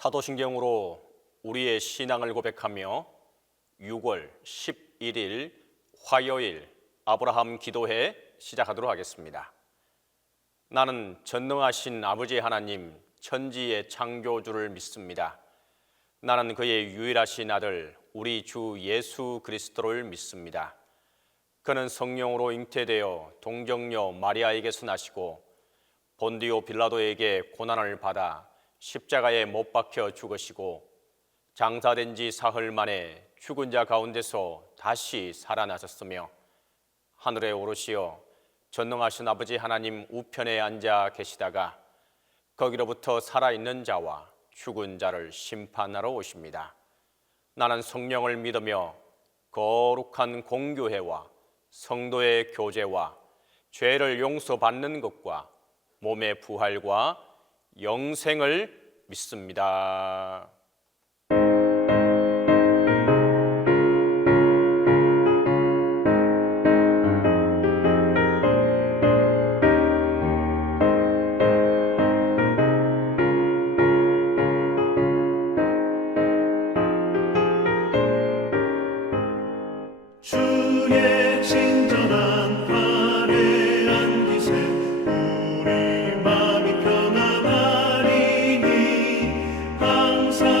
사도신경으로 우리의 신앙을 고백하며 6월 11일 화요일 아브라함 기도회 시작하도록 하겠습니다. 나는 전능하신 아버지 하나님 천지의 창조주를 믿습니다. 나는 그의 유일하신 아들 우리 주 예수 그리스도를 믿습니다. 그는 성령으로 잉태되어 동정녀 마리아에게서 나시고 본디오 빌라도에게 고난을 받아 십자가에 못 박혀 죽으시고 장사된 지 사흘 만에 죽은 자 가운데서 다시 살아나셨으며 하늘에 오르시어 전능하신 아버지 하나님 우편에 앉아 계시다가 거기로부터 살아있는 자와 죽은 자를 심판하러 오십니다. 나는 성령을 믿으며 거룩한 공교회와 성도의 교제와 죄를 용서받는 것과 몸의 부활과 영생을 믿습니다. 주의 친절한 팔에 안기세 우리 마음이 편안하리니 항상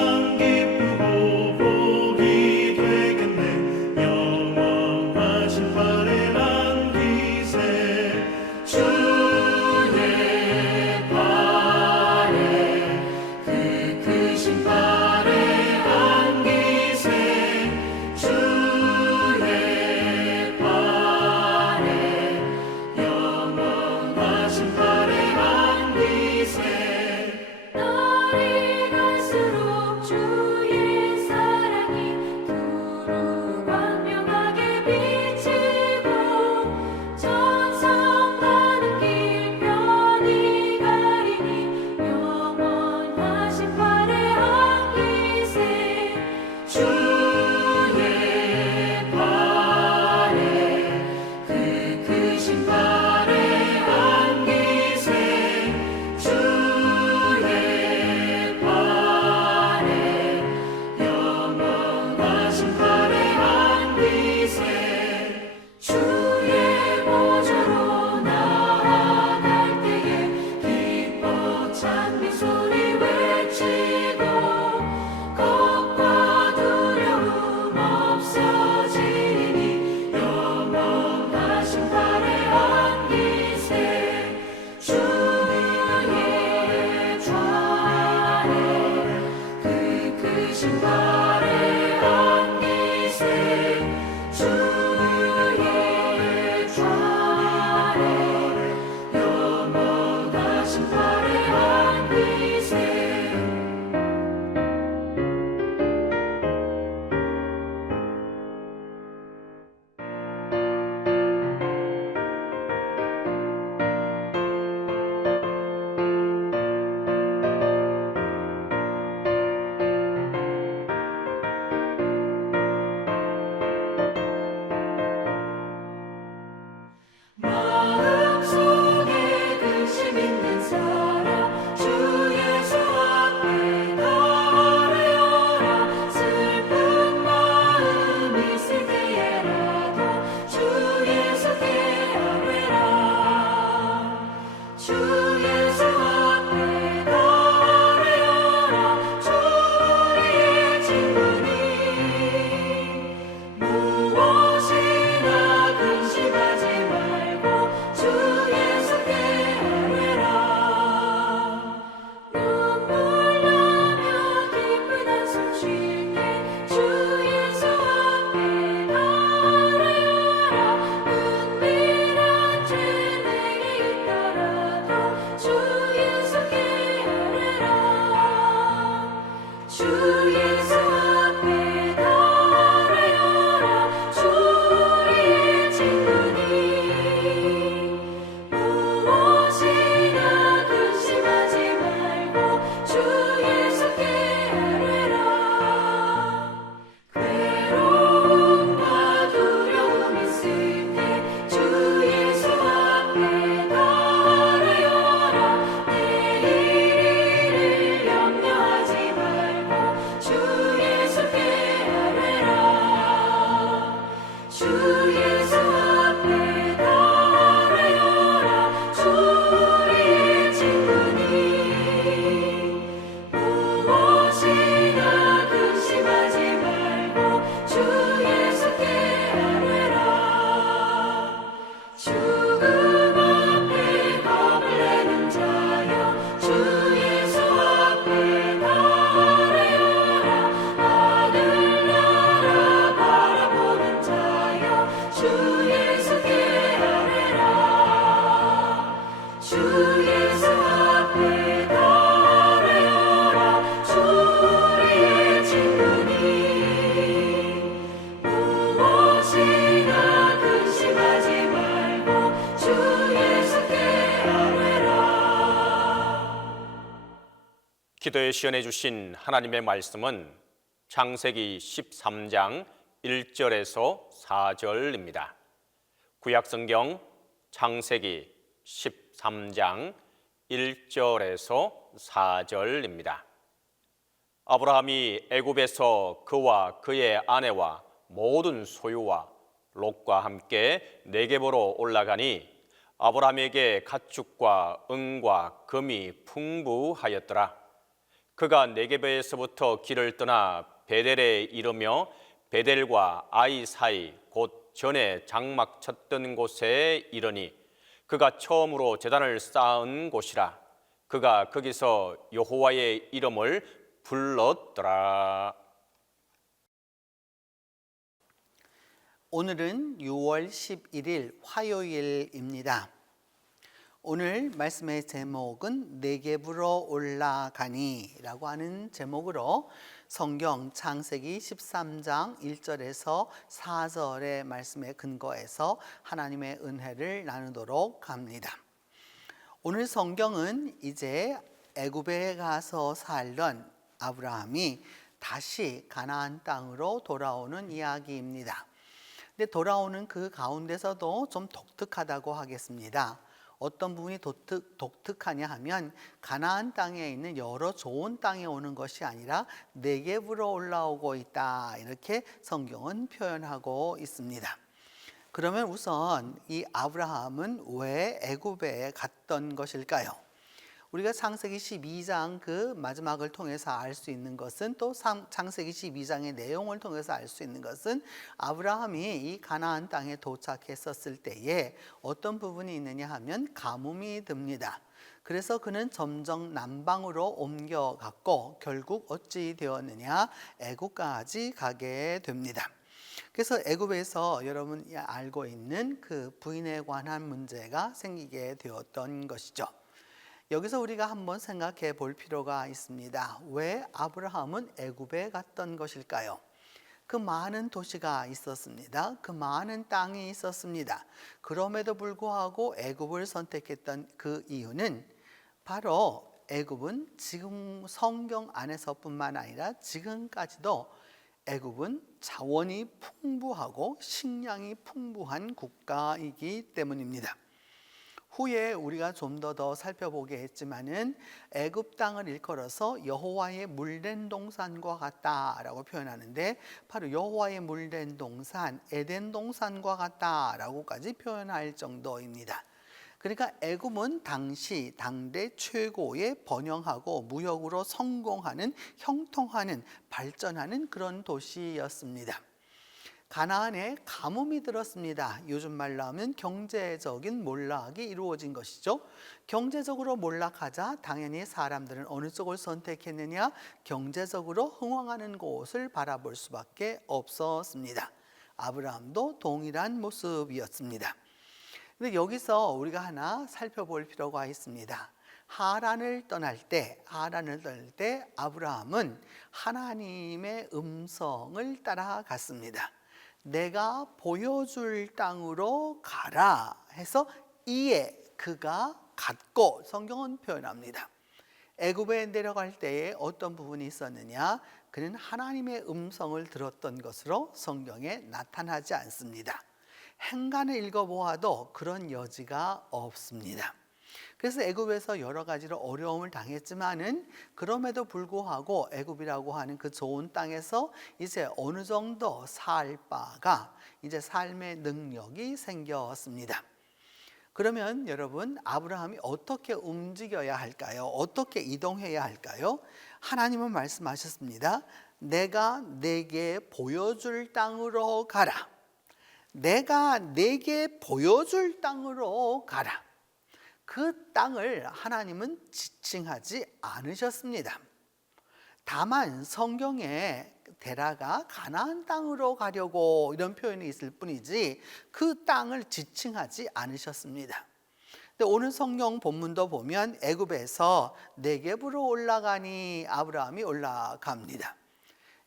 기도에 시연해 주신 하나님의 말씀은 창세기 13장 1절에서 4절입니다. 구약성경 창세기 13장 1절에서 4절입니다. 아브라함이 애굽에서 그와 그의 아내와 모든 소유와 롯과 함께 네겝으로 올라가니 아브라함에게 가축과 은과 금이 풍부하였더라. 그가 네겝에서부터 길을 떠나 베델에 이르며 베델과 아이 사이 곧 전에 장막 쳤던 곳에 이르니 그가 처음으로 제단을 쌓은 곳이라. 그가 거기서 여호와의 이름을 불렀더라. 오늘은 6월 11일 화요일입니다. 오늘 말씀의 제목은 네겝으로 올라가니 라고 하는 제목으로 성경 창세기 13장 1절에서 4절의 말씀에 근거해서 하나님의 은혜를 나누도록 합니다. 오늘 성경은 이제 애굽에 가서 살던 아브라함이 다시 가나안 땅으로 돌아오는 이야기입니다. 근데 돌아오는 그 가운데서도 좀 독특하다고 하겠습니다. 어떤 부분이 독특하냐 하면 가나안 땅에 있는 여러 좋은 땅에 오는 것이 아니라 네겝으로 올라오고 있다, 이렇게 성경은 표현하고 있습니다. 그러면 우선 이 아브라함은 왜 애굽에 갔던 것일까요? 우리가 창세기 12장 그 마지막을 통해서 알 수 있는 것은, 또 창세기 12장의 내용을 통해서 알 수 있는 것은, 아브라함이 이 가나안 땅에 도착했었을 때에 어떤 부분이 있느냐 하면 가뭄이 듭니다. 그래서 그는 점점 남방으로 옮겨갔고 결국 어찌 되었느냐, 애굽까지 가게 됩니다. 그래서 애굽에서 여러분이 알고 있는 그 부인에 관한 문제가 생기게 되었던 것이죠. 여기서 우리가 한번 생각해 볼 필요가 있습니다. 왜 아브라함은 애굽에 갔던 것일까요? 그 많은 도시가 있었습니다. 그 많은 땅이 있었습니다. 그럼에도 불구하고 애굽을 선택했던 그 이유는 바로 애굽은 지금 성경 안에서뿐만 아니라 지금까지도 애굽은 자원이 풍부하고 식량이 풍부한 국가이기 때문입니다. 후에 우리가 좀 더 살펴보겠지만은 애굽 땅을 일컬어서 여호와의 물된 동산과 같다라고 표현하는데, 바로 여호와의 물된 동산, 에덴 동산과 같다라고까지 표현할 정도입니다. 그러니까 애굽은 당시 당대 최고의 번영하고 무역으로 성공하는, 형통하는, 발전하는 그런 도시였습니다. 가나안에 가뭄이 들었습니다. 요즘 말로 하면 경제적인 몰락이 이루어진 것이죠. 경제적으로 몰락하자 당연히 사람들은 어느 쪽을 선택했느냐, 경제적으로 흥황하는 곳을 바라볼 수밖에 없었습니다. 아브라함도 동일한 모습이었습니다. 근데 여기서 우리가 하나 살펴볼 필요가 있습니다. 하란을 떠날 때 아브라함은 하나님의 음성을 따라갔습니다. 내가 보여줄 땅으로 가라 해서 이에 그가 갔고, 성경은 표현합니다. 애굽에 내려갈 때에 어떤 부분이 있었느냐, 그는 하나님의 음성을 들었던 것으로 성경에 나타나지 않습니다. 행간을 읽어보아도 그런 여지가 없습니다. 그래서 애굽에서 여러 가지로 어려움을 당했지만은 그럼에도 불구하고 애굽이라고 하는 그 좋은 땅에서 이제 어느 정도 살 바가, 이제 삶의 능력이 생겼습니다. 그러면 여러분, 아브라함이 어떻게 움직여야 할까요? 어떻게 이동해야 할까요? 하나님은 말씀하셨습니다. 내가 내게 보여줄 땅으로 가라. 내가 내게 보여줄 땅으로 가라. 그 땅을 하나님은 지칭하지 않으셨습니다. 다만 성경에 데라가 가나안 땅으로 가려고 이런 표현이 있을 뿐이지 그 땅을 지칭하지 않으셨습니다. 근데 오늘 성경 본문도 보면 애굽에서 네겝으로 올라가니 아브라함이 올라갑니다.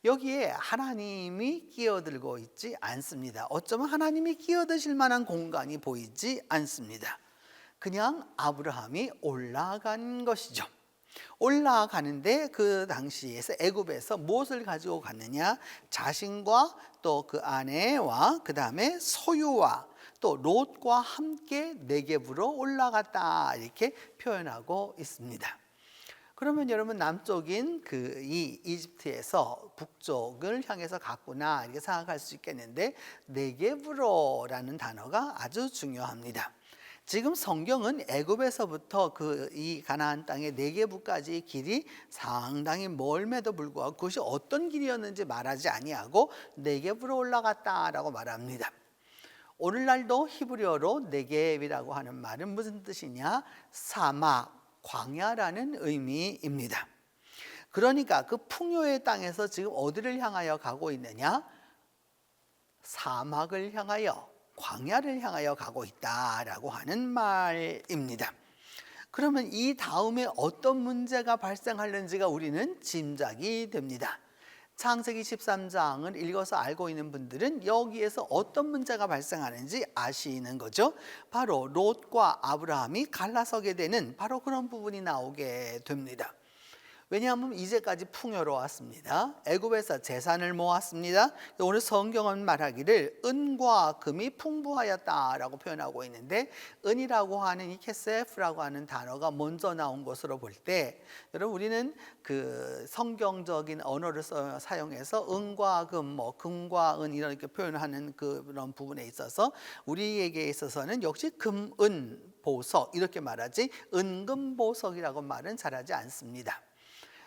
여기에 하나님이 끼어들고 있지 않습니다. 어쩌면 하나님이 끼어드실 만한 공간이 보이지 않습니다. 그냥 아브라함이 올라간 것이죠. 올라가는데 그 당시에서 애굽에서 무엇을 가지고 갔느냐? 자신과 또 그 아내와 그 다음에 소유와 또 롯과 함께 네겝으로 올라갔다 이렇게 표현하고 있습니다. 그러면 여러분 남쪽인 그 이 이집트에서 북쪽을 향해서 갔구나 이렇게 생각할 수 있겠는데 네겝으로라는 단어가 아주 중요합니다. 지금 성경은 애굽에서부터 그 이 가나안 땅의 네겝까지의 길이 상당히 멀음에도 불구하고 그것이 어떤 길이었는지 말하지 아니하고 네겝으로 올라갔다라고 말합니다. 오늘날도 히브리어로 네겝이라고 하는 말은 무슨 뜻이냐? 사막, 광야라는 의미입니다. 그러니까 그 풍요의 땅에서 지금 어디를 향하여 가고 있느냐? 사막을 향하여, 광야를 향하여 가고 있다라고 하는 말입니다. 그러면 이 다음에 어떤 문제가 발생하는지가 우리는 짐작이 됩니다. 창세기 13장을 읽어서 알고 있는 분들은 여기에서 어떤 문제가 발생하는지 아시는 거죠. 바로 롯과 아브라함이 갈라서게 되는 바로 그런 부분이 나오게 됩니다. 왜냐하면 이제까지 풍요로웠습니다. 애굽에서 재산을 모았습니다. 오늘 성경은 말하기를 은과 금이 풍부하였다라고 표현하고 있는데 은이라고 하는 이 케세프라고 하는 단어가 먼저 나온 것으로 볼 때 여러분 우리는 그 성경적인 언어를 사용해서 은과 금, 뭐 금과 은 이렇게 표현하는 그런 부분에 있어서 우리에게 있어서는 역시 금, 은, 보석 이렇게 말하지 은금보석이라고 말은 잘하지 않습니다.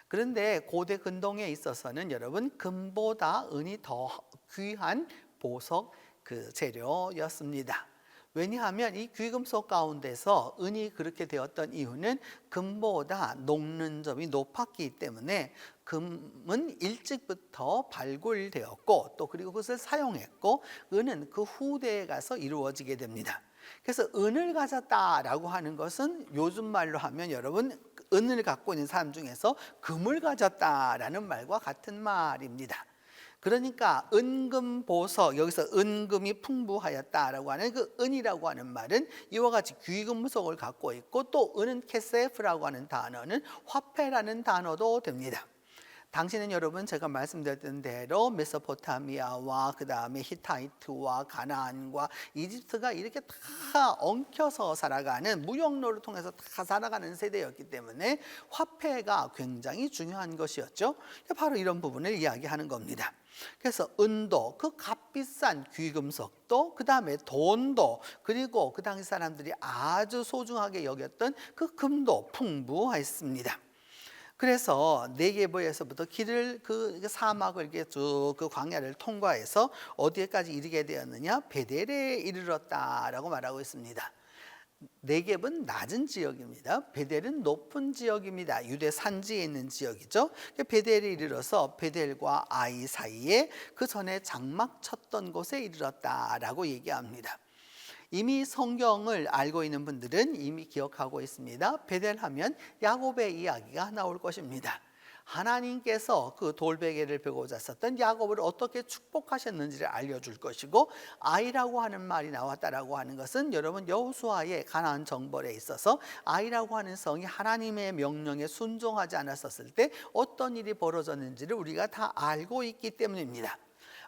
그런데 고대 근동에 있어서는 여러분 금보다 은이 더 귀한 보석 그 재료였습니다. 왜냐하면 이 귀금속 가운데서 은이 그렇게 되었던 이유는 금보다 녹는 점이 높았기 때문에 금은 일찍부터 발굴되었고 또 그리고 그것을 사용했고 은은 그 후대에 가서 이루어지게 됩니다. 그래서 은을 가졌다라고 하는 것은 요즘 말로 하면 여러분 은을 갖고 있는 사람 중에서 금을 가졌다라는 말과 같은 말입니다. 그러니까 은금보석 여기서 은금이 풍부하였다라고 하는 그 은이라고 하는 말은 이와 같이 귀금속을 갖고 있고 또 은은 케세프라고 하는 단어는 화폐라는 단어도 됩니다. 당시는 여러분 제가 말씀드렸던 대로 메소포타미아와 그 다음에 히타이트와 가나안과 이집트가 이렇게 다 엉켜서 살아가는 무역로를 통해서 다 살아가는 세대였기 때문에 화폐가 굉장히 중요한 것이었죠. 바로 이런 부분을 이야기하는 겁니다. 그래서 은도 그 값비싼 귀금속도 그 다음에 돈도 그리고 그 당시 사람들이 아주 소중하게 여겼던 그 금도 풍부했습니다. 그래서 네겝에서부터 길을 그 사막을 이렇게 쭉 그 광야를 통과해서 어디에까지 이르게 되었느냐? 베델에 이르렀다라고 말하고 있습니다. 네겝은 낮은 지역입니다. 베델은 높은 지역입니다. 유대 산지에 있는 지역이죠. 베델에 이르러서 베델과 아이 사이에 그 전에 장막 쳤던 곳에 이르렀다라고 얘기합니다. 이미 성경을 알고 있는 분들은 이미 기억하고 있습니다. 베델하면 야곱의 이야기가 나올 것입니다. 하나님께서 그 돌베개를 베고자 썼던 야곱을 어떻게 축복하셨는지를 알려줄 것이고 아이라고 하는 말이 나왔다라고 하는 것은 여러분 여호수아의 가나안 정벌에 있어서 아이라고 하는 성이 하나님의 명령에 순종하지 않았었을 때 어떤 일이 벌어졌는지를 우리가 다 알고 있기 때문입니다.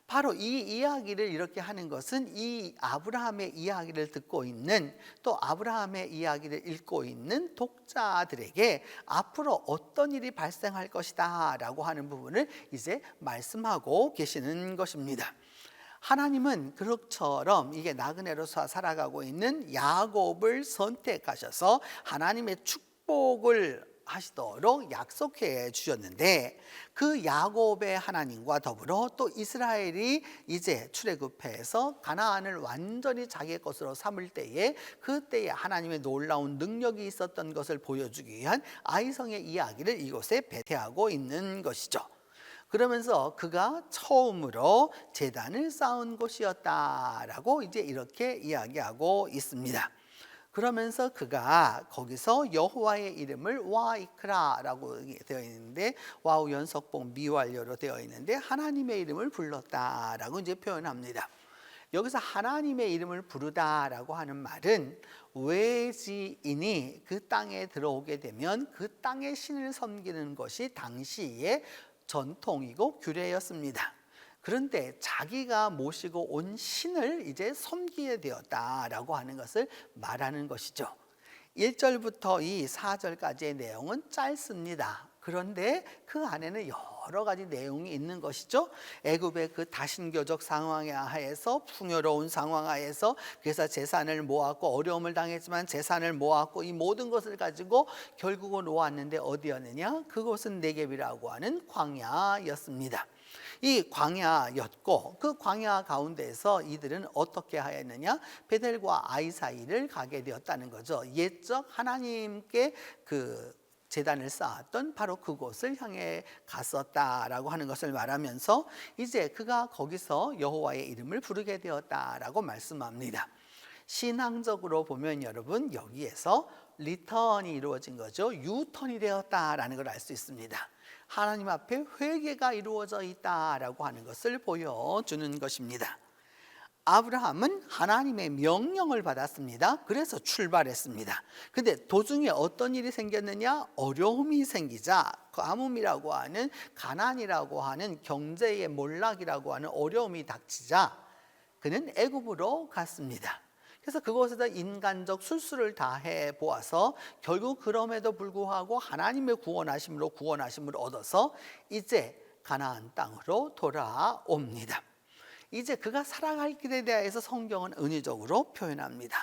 바로 이 이야기를 이렇게 하는 것은 이 아브라함의 이야기를 듣고 있는 또 아브라함의 이야기를 읽고 있는 독자들에게 앞으로 어떤 일이 발생할 것이다 라고 하는 부분을 이제 말씀하고 계시는 것입니다. 하나님은 그럭처럼 이게 나그네로서 살아가고 있는 야곱을 선택하셔서 하나님의 축복을 하시도록 약속해 주셨는데 그 야곱의 하나님과 더불어 또 이스라엘이 이제 출애굽해서 가나안을 완전히 자기의 것으로 삼을 때에 그때에 하나님의 놀라운 능력이 있었던 것을 보여주기 위한 아이성의 이야기를 이곳에 배태하고 있는 것이죠. 그러면서 그가 처음으로 제단을 쌓은 곳이었다라고 이제 이렇게 이야기하고 있습니다. 그러면서 그가 거기서 여호와의 이름을 와이크라라고 되어 있는데 와우 연속봉 미완료로 되어 있는데 하나님의 이름을 불렀다라고 이제 표현합니다. 여기서 하나님의 이름을 부르다라고 하는 말은 외지인이 그 땅에 들어오게 되면 그 땅의 신을 섬기는 것이 당시의 전통이고 규례였습니다. 그런데 자기가 모시고 온 신을 이제 섬기게 되었다라고 하는 것을 말하는 것이죠. 1절부터 이 4절까지의 내용은 짧습니다. 그런데 그 안에는 여러 가지 내용이 있는 것이죠. 애굽의 그 다신교적 상황 하에서, 풍요로운 상황 하에서, 그래서 재산을 모았고 어려움을 당했지만 재산을 모았고 이 모든 것을 가지고 결국은 왔는데 어디였느냐? 그곳은 네겝이라고 하는 광야였습니다. 이 광야였고 그 광야 가운데에서 이들은 어떻게 하였느냐? 베델과 아이 사이를 가게 되었다는 거죠. 옛적 하나님께 그 제단을 쌓았던 바로 그곳을 향해 갔었다라고 하는 것을 말하면서 이제 그가 거기서 여호와의 이름을 부르게 되었다라고 말씀합니다. 신앙적으로 보면 여러분 여기에서 리턴이 이루어진 거죠. 유턴이 되었다라는 걸 알 수 있습니다. 하나님 앞에 회개가 이루어져 있다라고 하는 것을 보여주는 것입니다. 아브라함은 하나님의 명령을 받았습니다. 그래서 출발했습니다. 근데 도중에 어떤 일이 생겼느냐? 어려움이 생기자 가뭄이라고 하는, 가난이라고 하는, 경제의 몰락이라고 하는 어려움이 닥치자 그는 애굽으로 갔습니다. 그래서 그곳에서 인간적 술수를 다해 보아서 결국 그럼에도 불구하고 하나님의 구원하심을 얻어서 이제 가나안 땅으로 돌아옵니다. 이제 그가 살아갈 길에 대해서 성경은 은유적으로 표현합니다.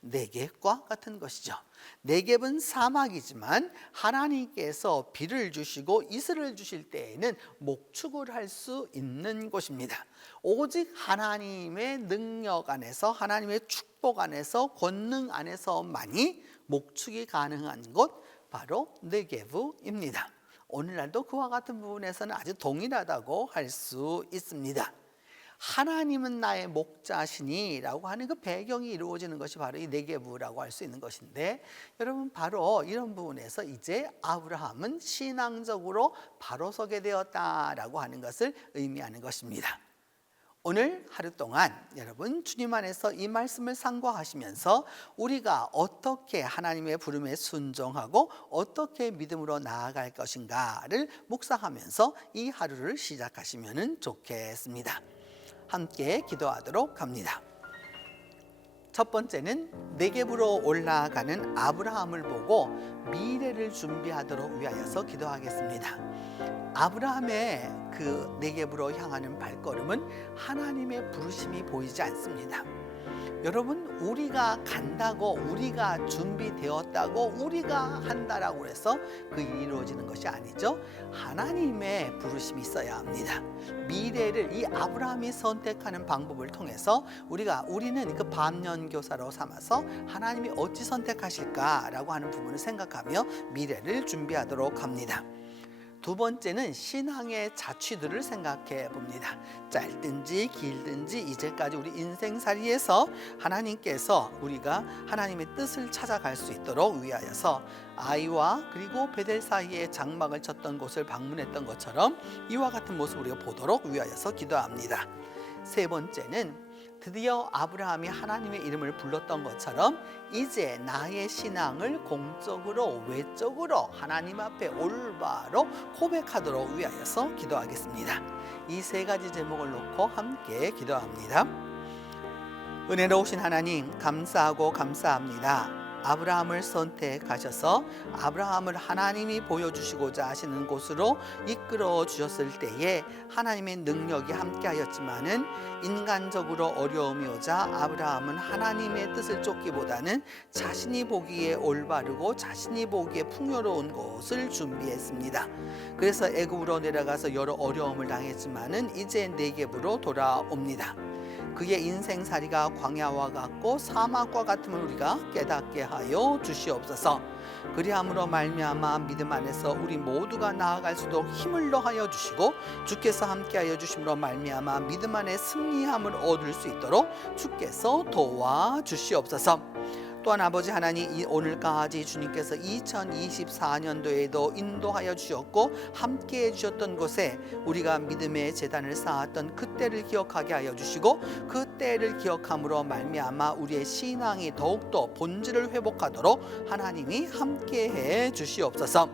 네겝과 같은 것이죠. 네겝은 사막이지만 하나님께서 비를 주시고 이슬을 주실 때에는 목축을 할 수 있는 곳입니다. 오직 하나님의 능력 안에서, 하나님의 축복 안에서, 권능 안에서만이 목축이 가능한 곳 바로 네겝입니다. 오늘날도 그와 같은 부분에서는 아주 동일하다고 할 수 있습니다. 하나님은 나의 목자시니 라고 하는 그 배경이 이루어지는 것이 바로 이 네겝이라고 할 수 있는 것인데, 여러분 바로 이런 부분에서 이제 아브라함은 신앙적으로 바로 서게 되었다라고 하는 것을 의미하는 것입니다. 오늘 하루 동안 여러분 주님 안에서 이 말씀을 상고하시면서 우리가 어떻게 하나님의 부름에 순종하고 어떻게 믿음으로 나아갈 것인가를 묵상하면서 이 하루를 시작하시면 좋겠습니다. 함께 기도하도록 합니다. 첫 번째는 네겝으로 올라가는 아브라함을 보고 미래를 준비하도록 위하여서 기도하겠습니다. 아브라함의 그 네겝으로 향하는 발걸음은 하나님의 부르심이 보이지 않습니다. 여러분, 우리가 간다고, 우리가 준비되었다고, 우리가 한다라고 해서 그 일이 이루어지는 것이 아니죠. 하나님의 부르심이 있어야 합니다. 미래를 이 아브라함이 선택하는 방법을 통해서 우리는 그 반면교사로 삼아서 하나님이 어찌 선택하실까라고 하는 부분을 생각하며 미래를 준비하도록 합니다. 두 번째는 신앙의 자취들을 생각해 봅니다. 짧든지 길든지 이제까지 우리 인생살이에서 하나님께서 우리가 하나님의 뜻을 찾아갈 수 있도록 위하여서 아이와 그리고 베델 사이에 장막을 쳤던 곳을 방문했던 것처럼 이와 같은 모습을 우리가 보도록 위하여서 기도합니다. 세 번째는 드디어 아브라함이 하나님의 이름을 불렀던 것처럼 이제 나의 신앙을 공적으로 외적으로 하나님 앞에 올바로 고백하도록 위하여서 기도하겠습니다. 이 세 가지 제목을 놓고 함께 기도합니다. 은혜로우신 하나님, 감사하고 감사합니다. 아브라함을 선택하셔서 아브라함을 하나님이 보여주시고자 하시는 곳으로 이끌어 주셨을 때에 하나님의 능력이 함께하였지만은 인간적으로 어려움이 오자 아브라함은 하나님의 뜻을 쫓기보다는 자신이 보기에 올바르고 자신이 보기에 풍요로운 곳을 준비했습니다. 그래서 애굽으로 내려가서 여러 어려움을 당했지만은 이제 네겝으로 돌아옵니다. 그의 인생살이가 광야와 같고 사막과 같음을 우리가 깨닫게 하여 주시옵소서. 그리함으로 말미암아 믿음 안에서 우리 모두가 나아갈 수 있도록 힘을 더하여 주시고 주께서 함께하여 주심으로 말미암아 믿음 안에 승리함을 얻을 수 있도록 주께서 도와주시옵소서. 또한 아버지 하나님, 오늘까지 주님께서 2024년도에도 인도하여 주셨고 함께해 주셨던 곳에 우리가 믿음의 제단을 쌓았던 그때를 기억하게 하여 주시고, 그때를 기억함으로 말미암아 우리의 신앙이 더욱더 본질을 회복하도록 하나님이 함께해 주시옵소서.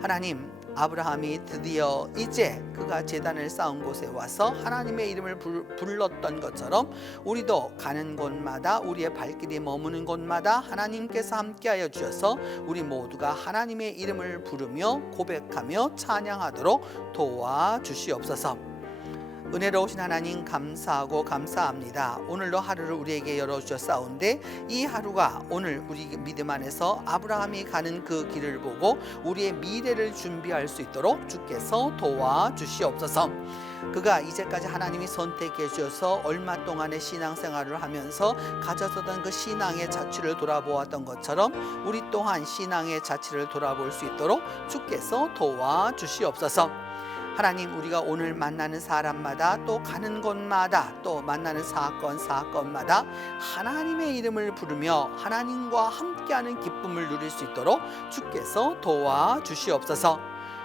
하나님, 아브라함이 드디어 이제 그가 제단을 쌓은 곳에 와서 하나님의 이름을 불렀던 것처럼 우리도 가는 곳마다, 우리의 발길이 머무는 곳마다 하나님께서 함께하여 주셔서 우리 모두가 하나님의 이름을 부르며 고백하며 찬양하도록 도와주시옵소서. 은혜로우신 하나님, 감사하고 감사합니다. 오늘도 하루를 우리에게 열어주셨사온데 이 하루가 오늘 우리 믿음 안에서 아브라함이 가는 그 길을 보고 우리의 미래를 준비할 수 있도록 주께서 도와주시옵소서. 그가 이제까지 하나님이 선택해 주셔서 얼마 동안의 신앙생활을 하면서 가졌었던 그 신앙의 자취를 돌아보았던 것처럼 우리 또한 신앙의 자취를 돌아볼 수 있도록 주께서 도와주시옵소서. 하나님, 우리가 오늘 만나는 사람마다, 또 가는 곳마다, 또 만나는 사건마다 하나님의 이름을 부르며 하나님과 함께하는 기쁨을 누릴 수 있도록 주께서 도와주시옵소서.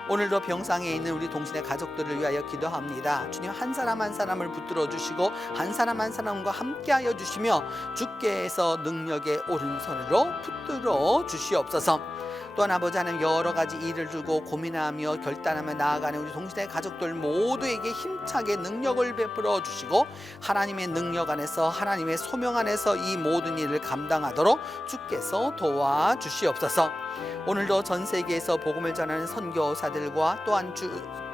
오늘도 병상에 있는 우리 동신의 가족들을 위하여 기도합니다. 주님, 한 사람 한 사람을 붙들어 주시고 한 사람 한 사람과 함께하여 주시며 주께서 능력의 오른손으로 붙들어 주시옵소서. 또한 아버지 하나님, 여러 가지 일을 두고 고민하며 결단하며 나아가는 우리 동시대 가족들 모두에게 힘차게 능력을 베풀어 주시고 하나님의 능력 안에서, 하나님의 소명 안에서 이 모든 일을 감당하도록 주께서 도와주시옵소서. 오늘도 전 세계에서 복음을 전하는 선교사들과 또한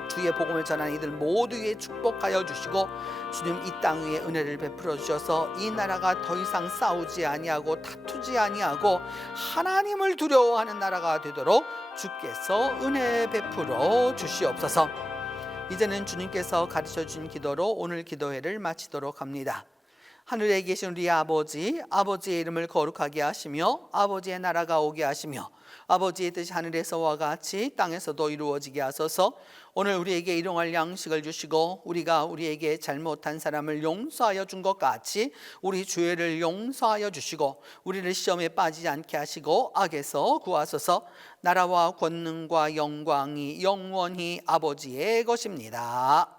주의 복음을 전하는 이들 모두에 축복하여 주시고, 주님 이 땅 위에 은혜를 베풀어 주셔서 이 나라가 더 이상 싸우지 아니하고 다투지 아니하고 하나님을 두려워하는 나라가 되도록 주께서 은혜 베풀어 주시옵소서. 이제는 주님께서 가르쳐 주신 기도로 오늘 기도회를 마치도록 합니다. 하늘에 계신 우리 아버지, 아버지의 이름을 거룩하게 하시며 아버지의 나라가 오게 하시며 아버지의 뜻이 하늘에서와 같이 땅에서도 이루어지게 하소서. 오늘 우리에게 일용할 양식을 주시고 우리가 우리에게 잘못한 사람을 용서하여 준 것 같이 우리 죄를 용서하여 주시고 우리를 시험에 빠지지 않게 하시고 악에서 구하소서. 나라와 권능과 영광이 영원히 아버지의 것입니다.